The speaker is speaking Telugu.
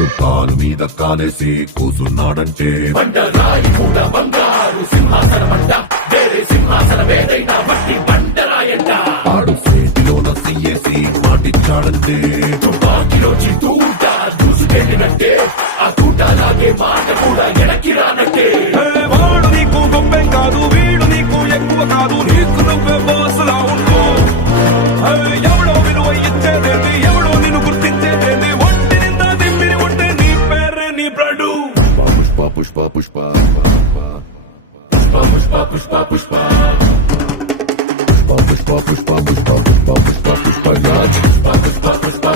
వాడు కాలు మీద కాలేసి కూసున్నాడంటే బండరాయి కూడా బంగారు సింహాసనమంట వేరే సింహాసనమేదైనా మట్టి బండరాయంట వాడు చేతిలోన చెయ్యేసి మాటిచ్చాడంటే తుపాకిలోచి తూట దూసుకెళ్ళినట్టే ఆ తూటలాగే మాట కూడా ఎనక్కి రానట్టే వాడు నీకు గొప్పేం కాదు, వీడు నీకు ఎక్కువ కాదు, నీకు నువ్వే బాసులా ఉండు. ఎవడో విలువ ఇచ్చేదేంటి, ఎవడో నిన్ను గుర్తించేదేంటి, ఒంటి నిందా దిమ్మిని ఉంటే నీ పేరే నీ బ్రడు. పుష్ప పుష్ప పుష్ప పుష్ప పుష్ప పుష్ప పుష్ప పుష్ప పుష్ప పుష్ప పుష్ప పుష్ప పుష్ప పుష్ప పుష్ప పుష్ప పుష్ప